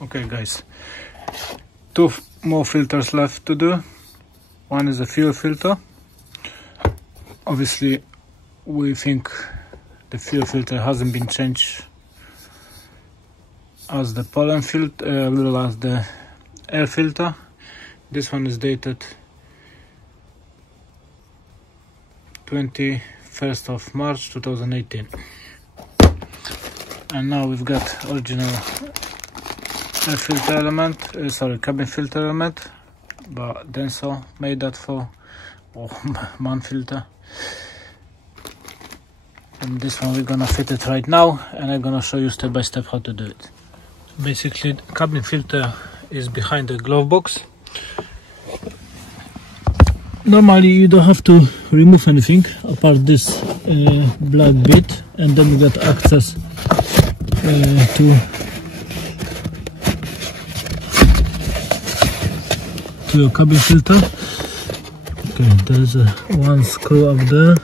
Okay guys, two more filters left to do. One is a fuel filter. Obviously we think the fuel filter hasn't been changed as the pollen filter, as the air filter. This one is dated 21st of March 2018. And now we've got original air filter element, cabin filter element, but Denso made that for man filter. And this one we're gonna fit it right now, and I'm gonna show you step by step how to do it. Basically, the cabin filter is behind the glove box. Normally you don't have to remove anything apart this black bit, and then you got access to your cabin filter. Okay, there's one screw up there.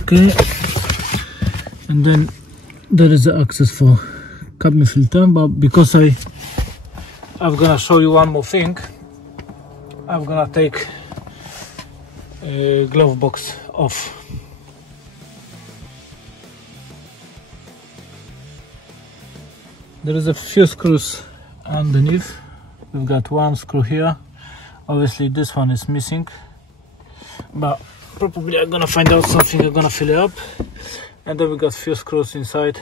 Okay, and then there is the access for cabin filter, but because I'm gonna show you one more thing, I'm gonna take glove box off. There is a few screws underneath. We've got one screw here. Obviously this one is missing, but probably I'm gonna find out something. I'm gonna fill it up. And then we got few screws inside,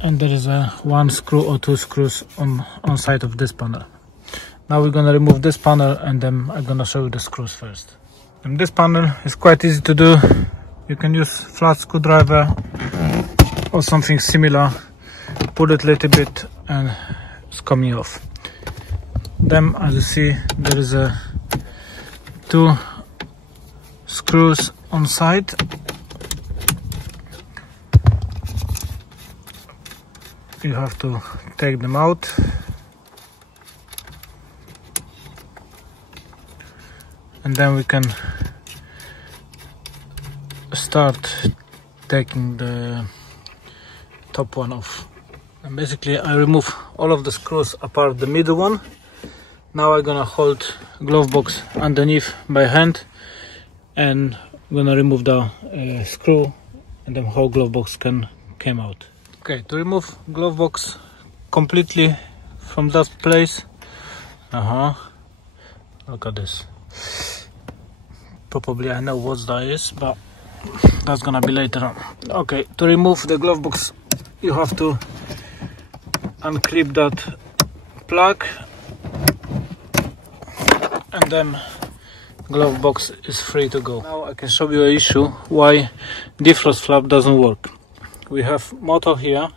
and there is one screw or two screws on side of this panel. Now we're gonna remove this panel, and then I'm gonna show you the screws first. And this panel is quite easy to do. You can use flat screwdriver or something similar, pull it a little bit and it's coming off. Then, as you see, there is two screws on side. You have to take them out. And then we can start taking the top one off. And basically I remove all of the screws apart the middle one. Now I'm gonna hold glove box underneath by hand, and I'm gonna remove the screw, and then whole glove box came out. Okay, to remove glove box completely from that place, look at this. Probably I know what that is, but that's gonna be later on. Okay, to remove the glove box, you have to unclip that plug, and then glove box is free to go. Now I can show you an issue why defrost flap doesn't work. We have motor here.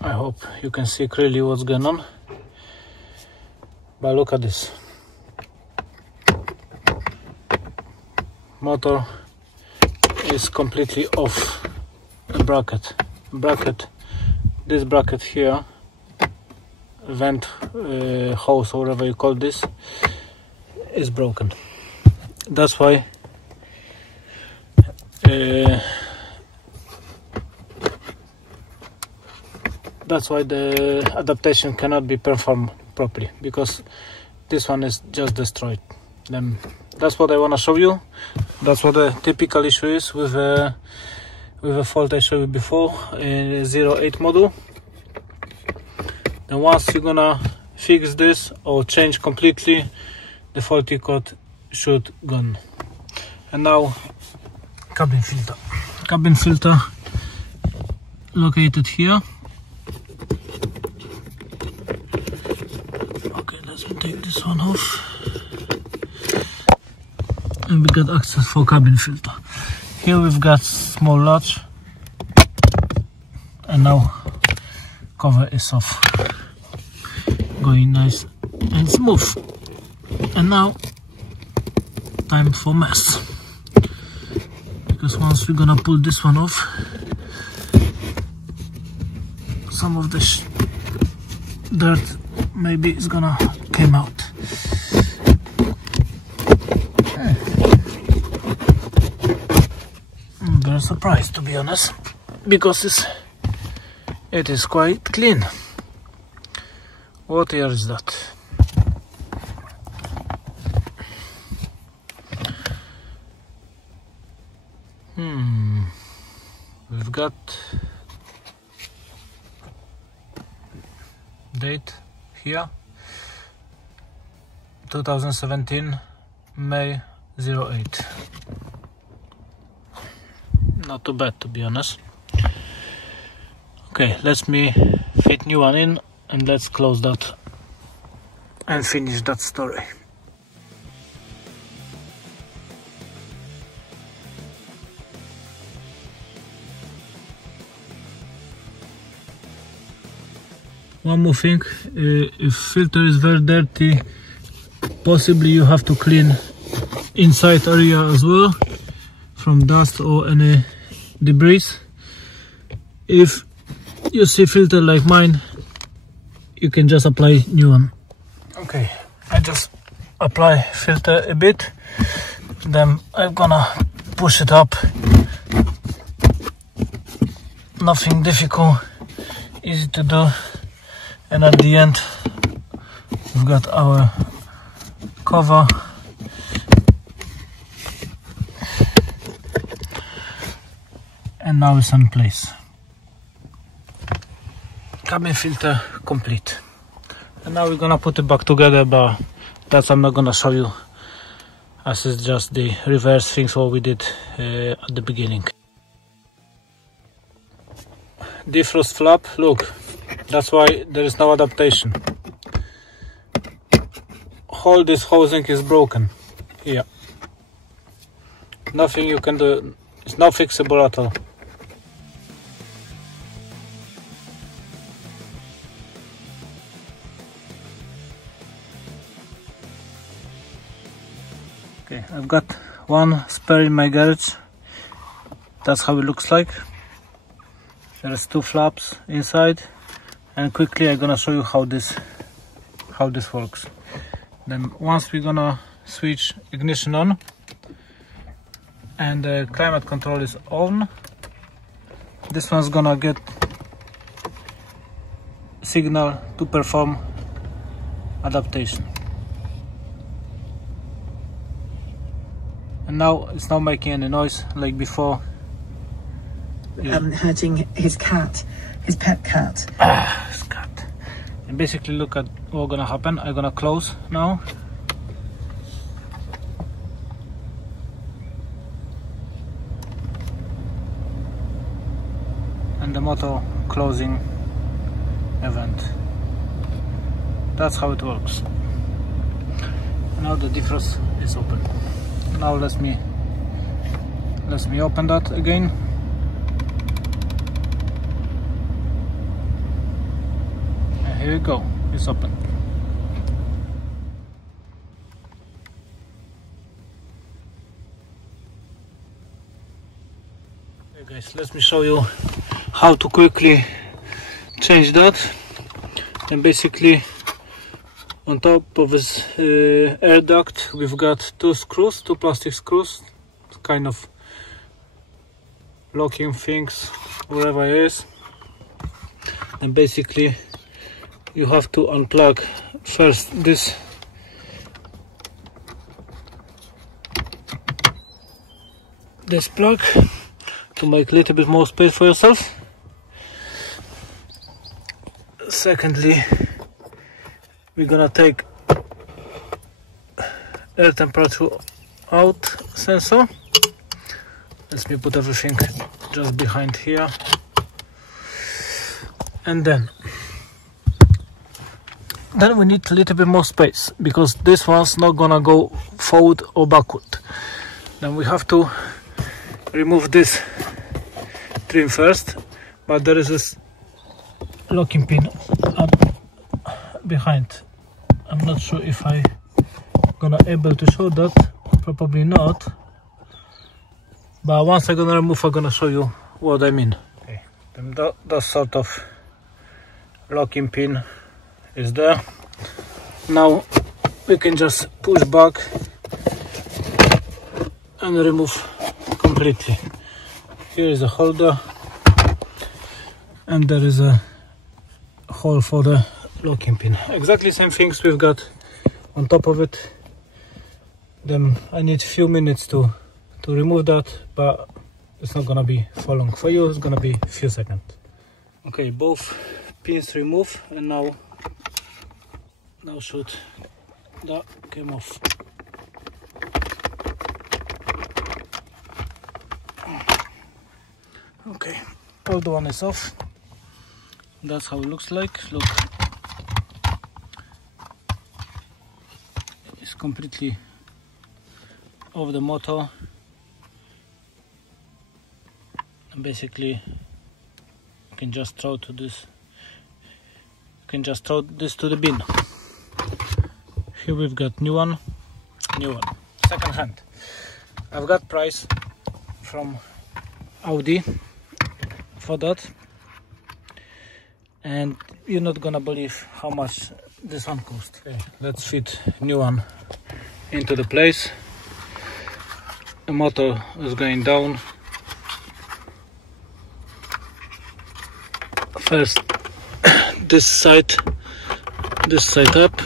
I hope you can see clearly what's going on, but look at this. Motor is completely off the bracket. This bracket here, vent hose or whatever you call this, is broken. That's why the adaptation cannot be performed properly, because this one is just destroyed. Then that's what I want to show you. That's what the typical issue is with a fault I showed you before in 08 model. And once you're gonna fix this or change completely, the faulty code should gone. And now cabin filter located here. Okay, let's take this one off, and we got access for cabin filter. Here we've got small latch, and now cover is off, going nice and smooth. And now time for mess, because once we're gonna pull this one off, some of the dirt maybe is gonna come out. rather surprised, to be honest, because it is quite clean. What year is that? We've got date here, 2017 May 08. Not too bad, to be honest. Okay, let me fit new one in and let's close that and finish that story. One more thing, if filter is very dirty, possibly you have to clean inside area as well from dust or any debris. If you see filter like mine, you can just apply new one. Okay, I just apply filter a bit, then I'm gonna push it up. Nothing difficult, easy to do. And at the end, we've got our cover. And now it's in place. Cabin filter complete. And now we're gonna put it back together, but that's I'm not gonna show you, as it's just the reverse things what we did at the beginning. Defrost flap, look. That's why there is no adaptation. All this housing is broken here. Nothing you can do, it's not fixable at all. Okay, I've got one spare in my garage. That's how it looks like. There's two flaps inside. And quickly I'm gonna show you how this works. Then once we're gonna switch ignition on and the climate control is on, this one's gonna get signal to perform adaptation. And now it's not making any noise like before. Hurting his cat. His pet cat. His cat. And basically look at what's gonna happen. I'm gonna close now. And the motor closing event. That's how it works. Now the defrost is open. Now let me open that again. Here you go, it's open. Okay guys, let me show you how to quickly change that. And basically on top of this air duct we've got two plastic screws, kind of locking things wherever it is. And basically you have to unplug first this plug to make a little bit more space for yourself. Secondly, we're gonna take air temperature out sensor. Let me put everything just behind here. And then we need a little bit more space, because this one's not gonna go forward or backward. Then we have to remove this trim first, but there is this locking pin up behind. I'm not sure if I gonna able to show that, probably not, but once I'm gonna remove, I'm gonna show you what I mean. Okay, then that sort of locking pin is there. Now we can just push back and remove completely. Here is a holder, and there is a hole for the locking pin. Exactly same things we've got on top of it. Then I need a few minutes to remove that, but it's not gonna be for long. For you, it's gonna be a few seconds. Okay, both pins removed, and now should that came off. Okay, old one is off. That's how it looks like. Look, it's completely off the motor, and basically you can just throw to this. You can just throw this to the bin. Here we've got new one, second hand. I've got price from Audi for that, and you're not gonna believe how much this one cost. Okay, let's fit new one into the place. The motor is going down. First this side up,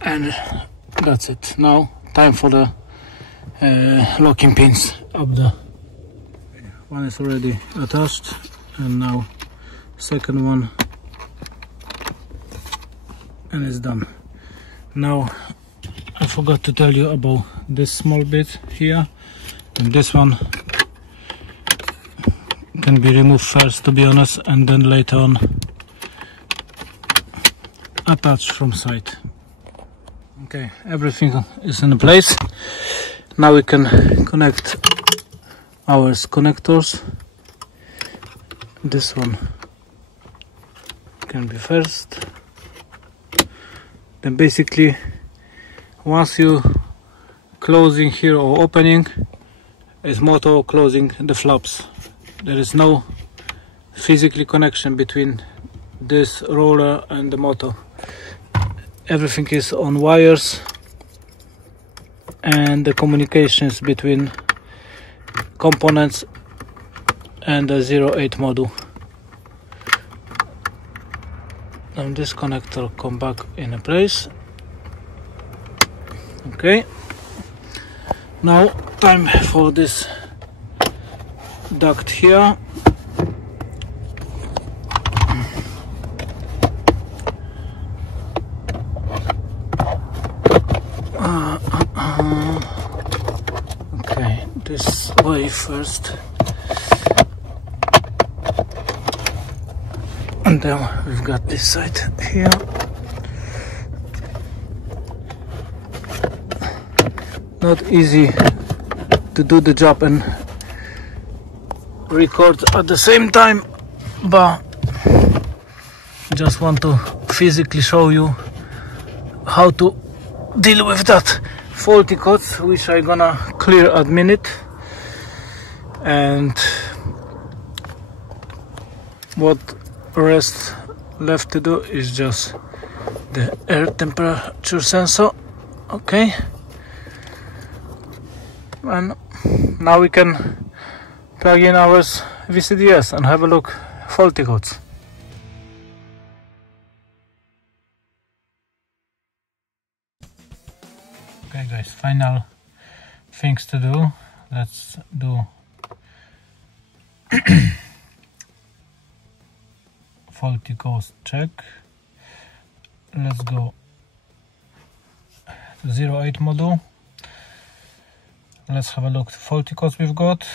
and that's it. Now time for the locking pins up there. One is already attached, and now second one, and it's done. Now I forgot to tell you about this small bit here, and this one can be removed first, to be honest, and then later on attached from side. Okay, everything is in place. Now we can connect our connectors. This one can be first. Then basically, once you closing here or opening, is motor closing the flaps. There is no physical connection between this roller and the motor. Everything is on wires, and the communications between components and the 08 module. And this connector come back in place. Okay, now time for this duct here. Okay, this way first, and then we've got this side here. Not easy to do the job and record at the same time, but just want to physically show you how to deal with that faulty codes, which I'm gonna clear at minute. And what rest left to do is just the air temperature sensor. Okay, and now we can plug in our VCDS and have a look faulty codes. Okay guys, final things to do. Let's do faulty codes check. Let's go to 08 module. Let's have a look at the faulty codes we've got.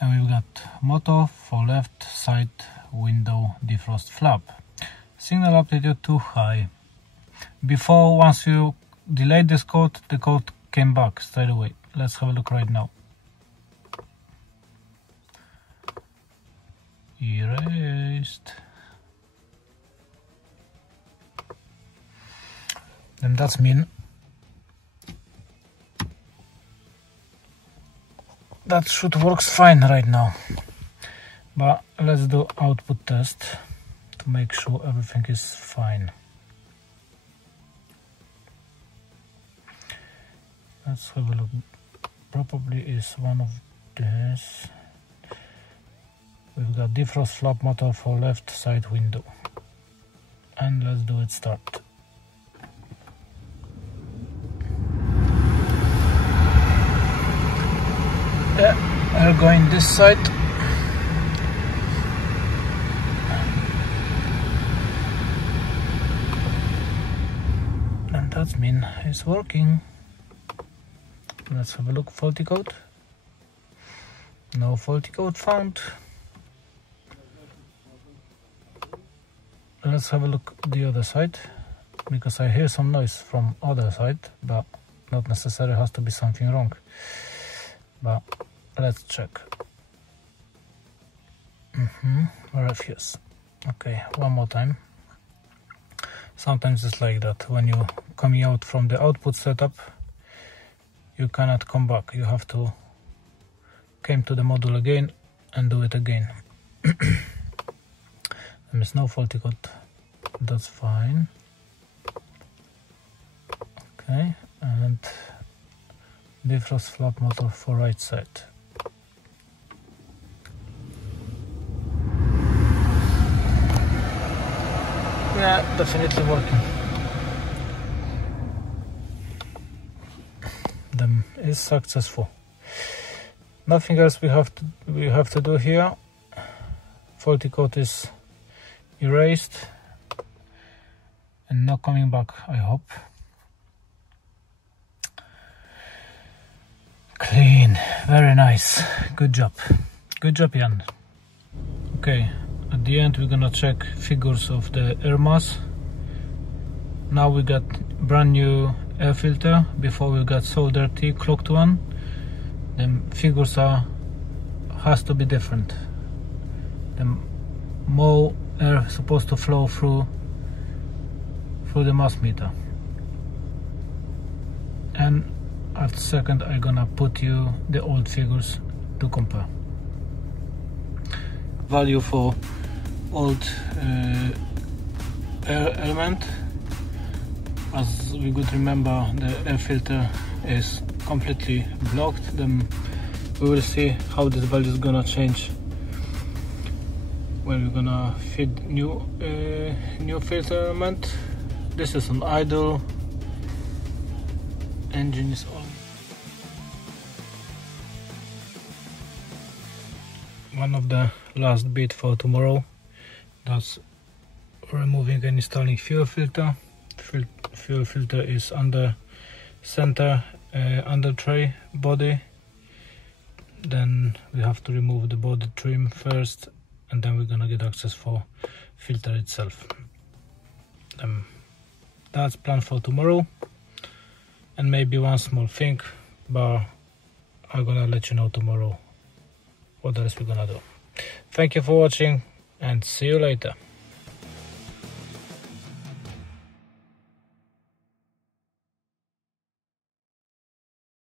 And we've got motor for left side window defrost flap. Signal amplitude too high. Before, once you delayed this code, the code came back straight away. Let's have a look right now. Erased. Then that's mean that should works fine right now. But let's do output test to make sure everything is fine. Let's have a look. Probably is one of this. We've got defrost flap motor for left side window. And let's do it start. Yeah, we're going this side. And that means it's working. Let's have a look. Faulty code. No faulty code found. Let's have a look the other side, because I hear some noise from other side, but not necessarily has to be something wrong. But let's check. Refuse. Okay, one more time. Sometimes it's like that. When you coming out from the output setup, you cannot come back. You have to come to the module again and do it again. There is no faulty code. That's fine. Okay, and defrost flap motor for right side. Yeah, definitely working. Them is successful. Nothing else we have to do here. Faulty code is erased and not coming back, I hope. Clean, very nice. Good job, Jan. Okay, at the end we're gonna check figures of the air mass. Now we got brand new air filter. Before we got so dirty clocked one. The figures has to be different. The more air supposed to flow through the mass meter. And at second I'm gonna put you the old figures to compare. Value for old air element. As we could remember, the air filter is completely blocked. Then we will see how this value is gonna change when we're gonna feed new filter element. This is on idle. Engine is on. One of the last bit for tomorrow. That's removing and installing fuel filter. Fuel filter is under center under tray body. Then we have to remove the body trim first, and then we're gonna get access for filter itself. That's planned for tomorrow, and maybe one small thing, but I'm gonna let you know tomorrow what else we're gonna do. Thank you for watching, and see you later.